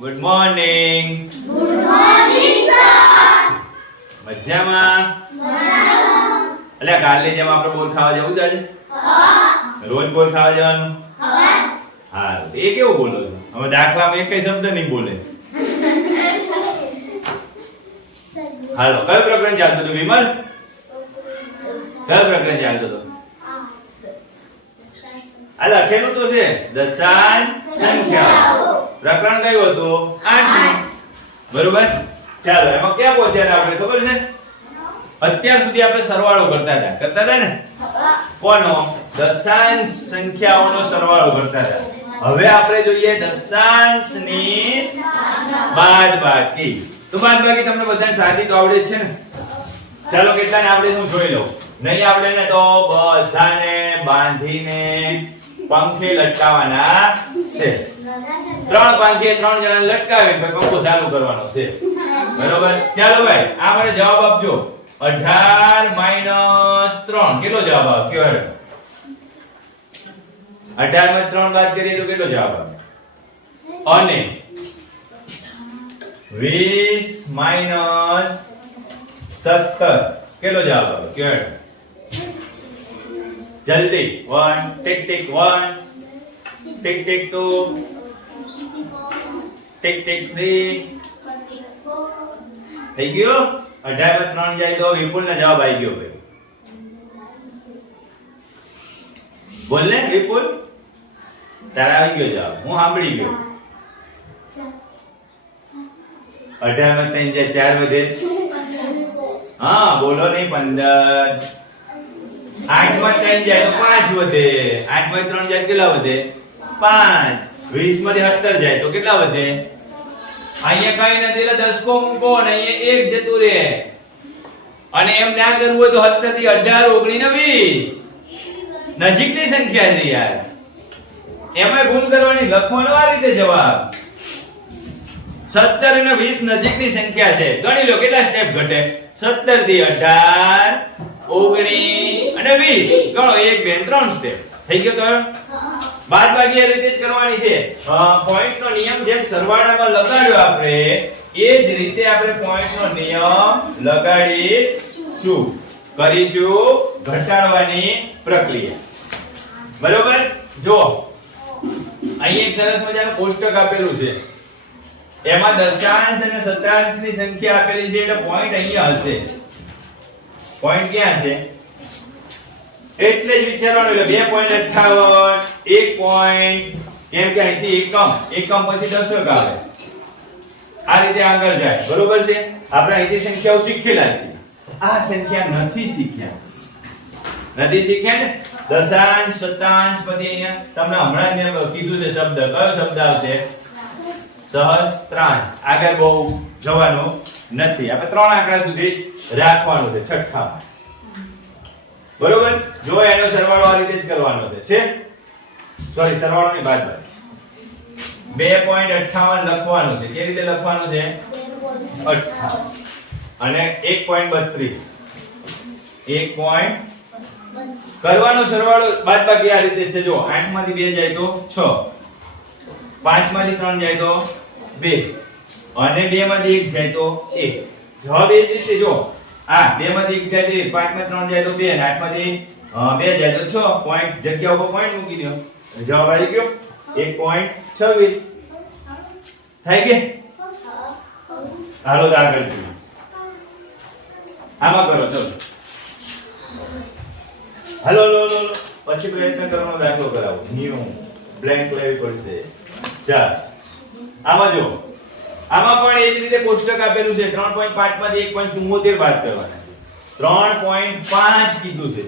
Good morning. Good morning sir. મજામાં? એટલે કાલની જેમ આપણે બોર ખાવા જવું છે આજે? રોજ બોર ખાવા જવાનું? હા. એ કેવું બોલો છો? હવે દાખલામાં એક કઈ શબ્દ નહીં બોલે. હાલો, કયો પ્રકરણ ચાલતું હતું વિમલ? કયો પ્રકરણ ચાલતું હતું? આ લખેલું તો છે દશાંશ સંખ્યાઓ. પ્રકરણ કયું હતું? 8. બરોબર. ચાલો એમાં ક્યાં પહોંચ્યા આપણે ખબર છે? અત્યાર સુધી આપણે સરવાળો કરતા હતા ને? કોનો? દશાંશ સંખ્યાઓનો સરવાળો કરતા હતા. હવે આપણે જોઈએ દશાંશની બાદબાકી. તો બાદબાકી તમને બધાને સાદી તો આવડે જ છે ને? ચાલો કેટલાને આવડે હું જોઈ લઉં. નહીં આવડે ને તો બધાને બાંધીને પંખે લટકાવવાના છે. 3 પાંખે 3 જણાને લટકાવીને પછી પંખો ચાલુ કરવાનો છે. બરોબર. ચાલો ભાઈ આ મને જવાબ આપજો. 18 - 3 કેટલો જવાબ આવે? કયો હેડો? 18 માંથી 3 બાદ કરીએ તો કેટલો જવાબ આવે? અને 20 - 17 કેટલો જવાબ આવે? કયો હેડો? જલ્દી. 1 tick tick 1 tick tick 2 tick tick 3 થઈ ગયો. 18 માં 3 જાય તો વિપુલનો જવાબ આવી ગયો ભાઈ. બોલ ને વિપુલ, તારા આવી ગયો જવાબ. હું સાંભળી ગયો. 18 માં 3 જાય 4 વધે. હા બોલો નહીં. 15. 8 માં 3 જાય તો 5 વધે. 8 માં 3 જાય કેટલા વધે? 5. 20 માંથી 17 જાય તો કેટલા વધે? અહીંયા કઈ નથી એટલે દસકો મૂકો અને અહીંયા 1 જતું રહે. અને એમ ના કરવું હોય તો 17 થી 18 19 20 નજીકની સંખ્યા છે યાર. એમાં ભૂલ કરવાની. લખવાનો આ રીતે જવાબ. 17 અને 20 નજીકની સંખ્યા છે. ગણી લો કેટલા સ્ટેપ ઘટે? 17 થી 18 19 અને 20. ગણો 1 2 3 સ્ટેપ થઈ ગયો. તો બાદબાકી આ રીતે જ કરવાની છે. પોઈન્ટ નો નિયમ જેમ સરવાળામાં લગાડ્યો આપણે એ જ રીતે આપણે પોઈન્ટ નો નિયમ લગાડીશું. કરીશું ઘટાડવાની પ્રક્રિયા. બરોબર. જો અહીં એક સરસ મજાનું કોષ્ટક આપેલું છે. એમાં દશાંશ અને શતાંશની સંખ્યા આપેલી છે એટલે પોઈન્ટ અહીંયા હશે. પોઈન્ટ ક્યાં છે? એટલે જ વિચારવાનું. એટલે 2.58 1 પોઈન્ટ. કેમ કે અહીંથી એકમ પછી દશક આવે. આ રીતે આગળ જાય. બરોબર છે. આપણે અહીંથી સંખ્યાઓ શીખેલા છે. આ સંખ્યા નથી શીખ્યા. ને દશાંશ શતાંશ પછી અહીંયા તમને હમણાં જ મેં કીધું છે શબ્દ. કયો શબ્દ આવશે? સહસ્ત્રાંશ. આગળ બહુ જવાનું નથી. આપણે 3 આંકડા સુધી જ રાખવાનું છે છઠ્ઠામાં. બરોબર. જો એનો સરવાળો આ રીતે જ કરવાનો છે. સોરી સરવાળોની બાદબાકી. 2.58 લખવાનું છે. કેવી રીતે લખવાનું છે? 58 અને 1.32 1. કરવાનો સરવાળો બાદબાકી આ રીતે છે. જો 8 માંથી 2 જાય તો 6 5 માંથી 3 જાય તો 2 અને 2 માંથી 1 જાય તો 1. જવાબ એ જ રીતે. જો આ 2 માંથી 1 જાય તો 5 માંથી 3 જાય તો 2 અને 8 માંથી 2 જાય તો 6. પોઈન્ટ જગ્યા ઉપર પોઈન્ટ મૂકી દો. જવાબ આવી ગયો 1.26. થઈ ગયું. હાલો આગળ જોઈએ. આમાં કરો ચલો. હાલો પછી પ્રયત્ન કરવાનો દાખલો કરાવો. ન્યુ બ્લેન્ક લેવી પડશે. ચાલ આમાં જો આમાં પણ એ જ રીતે કોષ્ટક આપેલું છે. 3.5 માંથી 1.74 બાદ કરવાના છે. 3.5 કીધું છે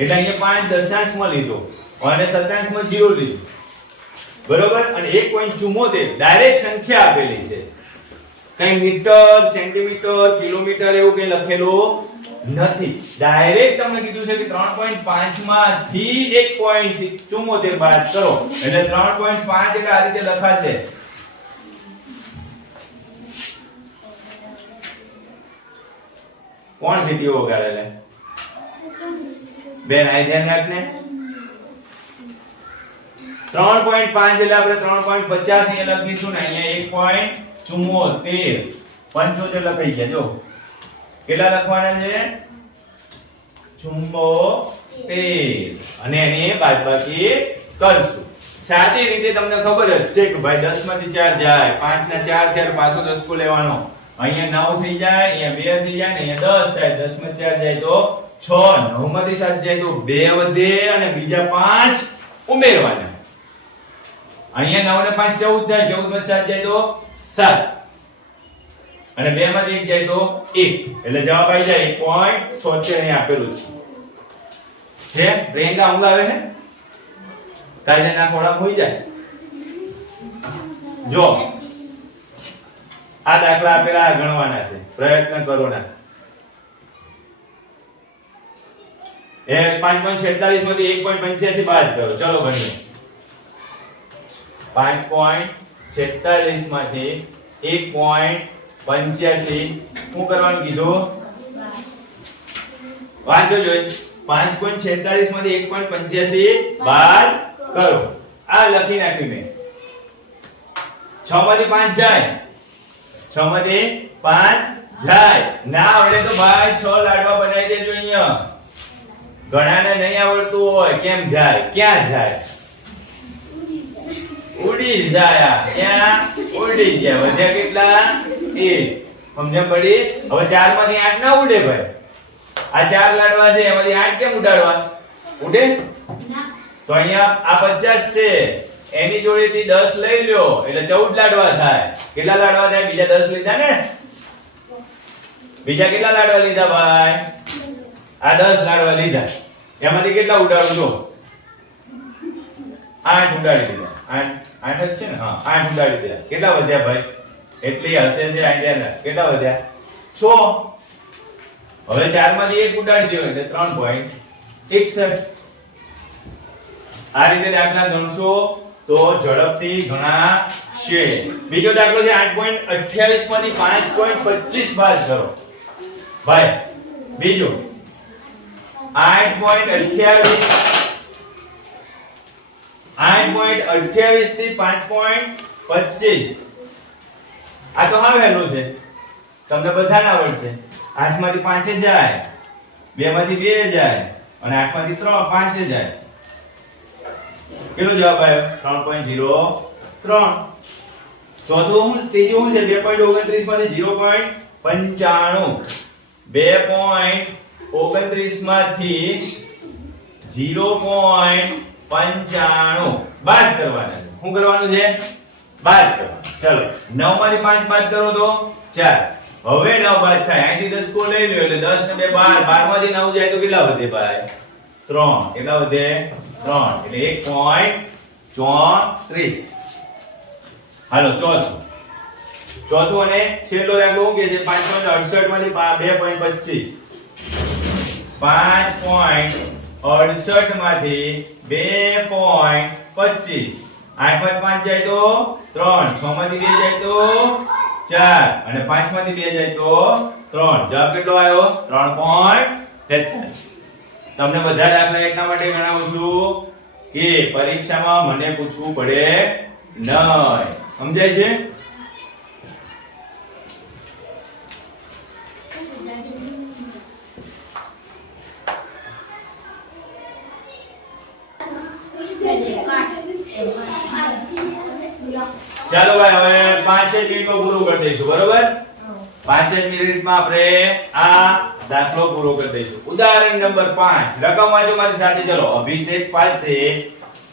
એટલે અહીંયા 5 દશાંશમાં લીધો અને શતાંશમાં 0 લીધો. બરોબર. અને 1.74 ડાયરેક્ટ સંખ્યા આપેલી છે. કઈ મીટર સેન્ટીમીટર કિલોમીટર એવું કઈ લખેલું નથી. ડાયરેક્ટ તમને કીધું છે કે 3.5 માંથી 1.74 બાદ કરો એટલે 3.5 એટલે આ રીતે લખાશે. કોણ સીટીઓ વગાડે લે? બેન આ ધ્યાન રાખને. 3.5 એટલે આપણે 3.50 અહીંયા લખીશું ને અહીંયા 1.74 75 લખાઈ ગયા જો કેટલા લખવાના છે 74 અને એની બાદબાકી કરશું સાદી રીતે તમને ખબર જ છે કે ભાઈ 10 માંથી 4 જાય 5 ના 4 થયા પાછો દસકો લેવાનો અહીંયા 9 થઈ જાય અહીંયા 2 થઈ જાય ને અહીંયા 10 થાય 10 માંથી 4 જાય તો 6 9 માંથી 7 જાય તો 2 વધે અને બીજા 5 ઉમેરવાના અહીંયા 9 ને 5 14 થાય 14 માંથી 7 જાય તો 7 અને 2 માંથી 1 જાય તો 1 એટલે જવાબ આવી જાય 1.76 અહીં આપેલું છે પ્રિયંકા ઊંઘ આવે છે કાલે ના ખોડા હોઈ જાય જો આ દાખલા આપેલા ગણવાના છે પ્રયત્ન કરો ના એ 5.46 માંથી 1.85 બાદ કરો ચલો ગણીએ 5.46 માંથી 1.85 શું કરવાનું કીધું વાંચો જોઈ 5.46 માંથી 1.85 બાદ કરો આ લખી નાખ્યું મેં 6 માંથી 5 જાય 6 માંથી 5 જાય ના આવડે તો ભાઈ 6 લાડવા બનાવી દેજો અહીંયા ઘણાને નહીં આવડતું હોય કેમ જાય ક્યાં જાય ઉડી જાય ક્યાં ઉડી ગયા વધ્યા કેટલા 1 સમજણ પડી હવે 4 માંથી 8 ના ઉડે ભાઈ આ 4 લાડવા છે એમાંથી 8 કેમ ઉડાડવા ઉડે તો અહીંયા આ 50 છે એની જોડેથી 10 લઈ લ્યો એટલે 14 લાડવા થાય કેટલા લાડવા થાય બીજા 10 લીધા ને બીજા કેટલા લાડવા લીધા ભાઈ આ 10 લાડવા લીધા એમાંથી કેટલા ઉડાડું જો 8 ઉડાડી દીધા 8 જ છે ને હા 8 ઉડાડી દીધા કેટલા વધ્યા ભાઈ એટલી હશે છે આઈડિયા કેટલા વધ્યા 6 હવે 4 માંથી 1 ઉડાડી દો એટલે 3.61 આ રીતે દાખલા ગણશો તો ઝડપથી ગણાશે બીજો દાખલો છે 8.28 માંથી 5.25 બાદ કરો ભાઈ બીજો 8.28 થી 5.25 આ તો હા વહેલું છે તમને બધાને આવડશે 8 માંથી 5 જાય 2 માંથી 2 જાય અને 8 માંથી 3 5 જાય કેટલો જવાબ આવ્યો 3.03 ચોથું ત્રીજું છે 2.29 માંથી 0.95 2.29 માંથી 0.95 બાદ કરવાના છે શું કરવાનું છે બાદ કરવાનું ચલો 9 માંથી 5 બાદ કરો તો 4 હવે 9 બાદ થાય અહીંથી 10 કો લઈ લ્યો એટલે 10 ને 2 12 12 માંથી 9 જાય તો કેટલા વધે ભાઈ 3 કેટલા વધે 3 એટલે 1.34 હાલો ચોથું અને છેલ્લો દાખલો શું કે છે 5.68 માંથી 2.25 5.68 માંથી 2.25 8 માંથી 5 જાય તો 3 6 માંથી 2 જાય તો 4 અને 5 માંથી 2 જાય તો 3 જવાબ કેટલો આવ્યો 3.43 તમને બધા દાખલા એકના માટે ગણાવું છું કે પરીક્ષામાં મને પૂછવું પડે નહીં સમજાય છે ચાલો ભાઈ હવે 5 જ મિનિટમાં પૂરું કરી દઈશું બરોબર 5 જ મિનિટમાં આપણે આ દાખલો પૂરો કરી દઈશું ઉદાહરણ નંબર 5 રકમ વાંચો મારી સાથે ચલો અભિષેક પાસે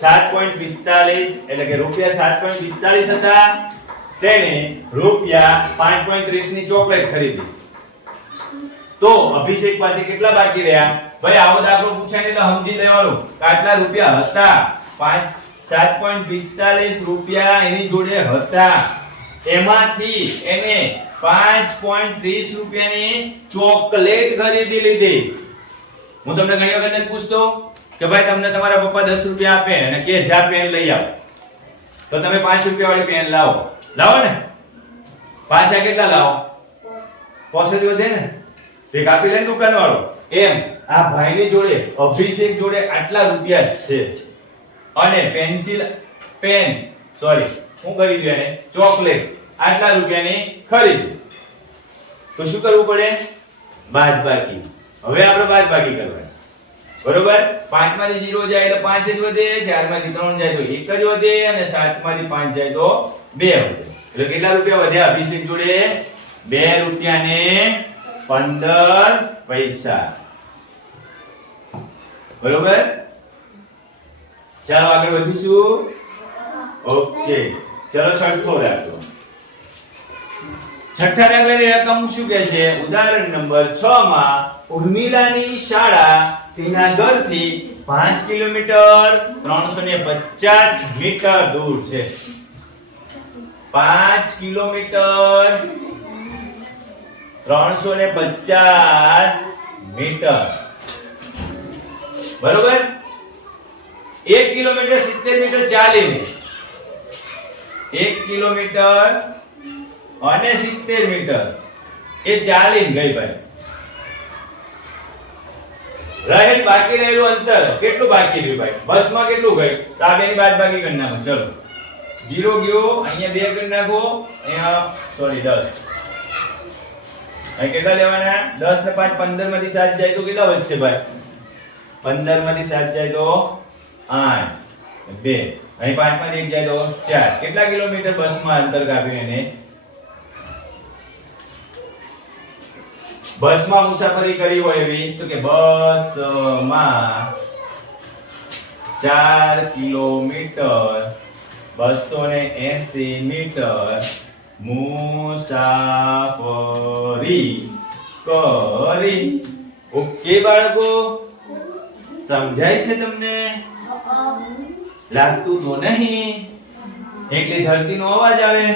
7.45 એટલે કે રૂપિયા 7.45 હતા તેને રૂપિયા 5.30 ની ચોકલેટ ખરીદી તો અભિષેક પાસે કેટલા બાકી રહ્યા ભાઈ આવો દાખલો પૂછાય ને તો સમજી લેવાનું કેટલા રૂપિયા હતા 7.45 રૂપિયા એની જોડે હતા એમાંથી એને 5.30 રૂપિયાની ચોકલેટ ખરીદી લીધી હું તમને ઘણી વખત નથી પૂછતો કે ભાઈ તમને તમારા પપ્પા 10 રૂપિયા આપે અને કે જા પેન લઈ આવ તો તમે 5 રૂપિયા વાળી પેન લાવો ને પાછા કેટલા લાવો પોસેજ વધે ને તે કાપી લે દુકાન વાળો એમ આ ભાઈની જોડે અભિષેક જોડે આટલા રૂપિયા છે અને પેન્સિલ પેન સોરી હું કરી દઉં એને ચોકલેટ આટલા રૂપિયાની ખરીદી તો શું કરવું પડે બાદબાકી હવે આપણે બાદબાકી કરવાની બરોબર 5 માંથી 0 જાય એટલે 5 જ વધે 4 માંથી 3 જાય તો 1 જ વધે અને 7 માંથી 5 જાય તો 2 વધે એટલે કેટલા રૂપિયા વધ્યા અભિષેક જોડે 2 રૂપિયા ને 15 પૈસા બરોબર ચાલો આગળ વધીશું ઓકે ચલો છઠ્ઠો દાખલો છઠ્ઠા દાખલાની રકમ શું કહે છે ઉદાહરણ નંબર 6 માં ઉર્મિલાની શાળા તેના ઘરથી 5 કિલોમીટર 350 મીટર દૂર છે 5 કિલોમીટર 350 મીટર બરોબર 1 કિલોમીટર 70 મીટર ચાલીને 1 કિલોમીટર અને 70 મીટર એ ચાલીને ગઈ ભાઈ રહેલ બાકી રહેલું અંતર કેટલું બાકી રહ્યું ભાઈ બસમાં કેટલું ગયું તો આ બેની બાદબાકી કરી નાખો ચલો 0 ગયો અહીંયા 2 કરી નાખો અહીંયા સોરી 10 અહીં કેટલા લેવાના 10 ને 5 15 માંથી 7 જાય તો કેટલા વધશે ભાઈ 15 માંથી 7 જાય તો 8 2 અહીં 5 માંથી 1 જાય તો 4 કેટલા કિલોમીટર બસમાં અંતર કાપ્યું એને બસમાં મુસાફરી કરી હોય એવી તો કે બસમાં 4 કિલોમીટર 280 મીટર મુસાફરી કરી ઓકે બાળકો સમજાય છે તમને લાગતું તો નહીં એટલે ધરતીનો અવાજ આવે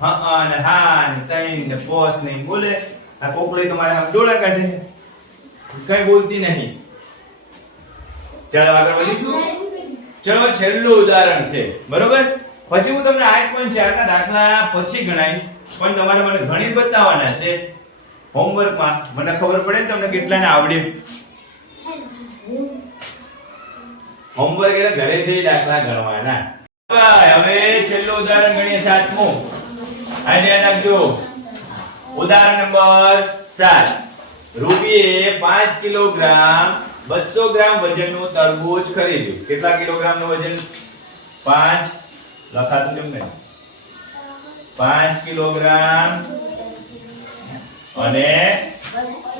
હા ને હા ને તૈન ને પોસ ને બોલે આ કોકળી તમારે આમ ડોળા કાઢે કઈ બોલતી નહીં ચાલો આગળ વધીશું ચલો છેલ્લું ઉદાહરણ છે બરોબર પછી હું તમને 8.4 ના દાખલા પછી ગણાઈશ પણ તમારે મને ગણિત બતાવવાના છે હોમવર્ક માં મને ખબર પડે ને તમને કેટલાને આવડ્યું હોમવર્ક એટલે ઘરેથી દાખલા ગણવાના હવે છેલ્લું ઉદાહરણ ગણીએ 7મું આ ધ્યાન રાખજો ઉદાહરણ નંબર 7 રૂપિયે 5 કિલોગ્રામ 200 ગ્રામ વજનનું તરબૂચ ખરીદ્યું કેટલા કિલોગ્રામનું વજન 5 લખાતું કેમ નહીં 5 કિલોગ્રામ અને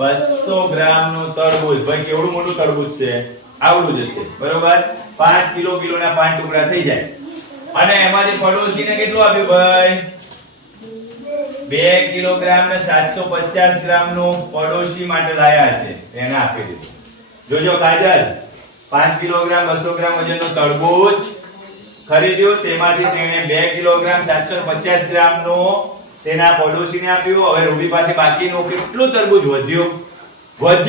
200 ગ્રામનું તરબૂચ ભાઈ કેવડું મોટું તરબૂચ છે આવડું જશે બરોબર 5 કિલોના 5 ટુકડા થઈ જાય અને એમાંથી પડોશીને કેટલું આપ્યું ભાઈ 2 કિલોગ્રામ ને 750 ગ્રામ નું પડોશી માટે લાયા છે એને આપી દીધું જોજો કાજલ 5 કિલોગ્રામ 200 ગ્રામ વજનનો તરબૂચ ખરીદ્યો તેમાંથી તેણે 2 કિલોગ્રામ 750 ગ્રામ નો તેના પડોશીને આપ્યું હવે રૂબી પાસે બાકીનું કેટલું તરબૂચ વધ્યું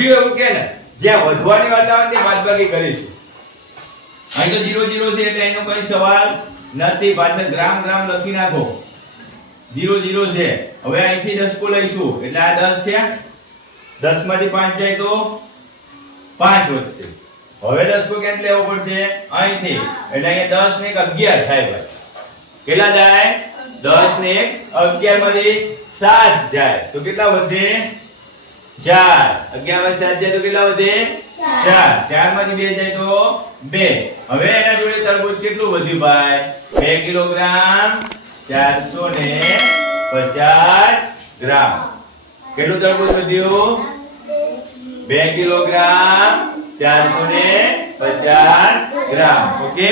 એવું કે ને જ્યાં વધવાની વાત આવે તે બાદબાકી કરીશું અહીં તો 0 0 છે એટલે એનો કોઈ સવાલ નથી પાછળ ગ્રામ લખી નાખો 0 0 છે હવે અહીંથી 10 કો લઈશું એટલે આ 10 થયા 10 માંથી 5 જાય તો 5 વધશે હવે 10 કો ક્યાંથી લેવો પડશે અહીંથી એટલે અહીંયા 10 ને 1 11 થાય ભાઈ કેટલા થાય 10 ને 1 11 માંથી 7 જાય તો કેટલા વધે 4 11 માંથી 7 જાય તો કેટલા વધે 4 4 માંથી 2 જાય તો 2 હવે એના જોડે તરબૂચ કેટલું વધ્યું ભાઈ 2 કિલોગ્રામ 450 ગ્રામ કેટલું તરબૂચ વધ્યું 2 કિલોગ્રામ 450 ગ્રામ ઓકે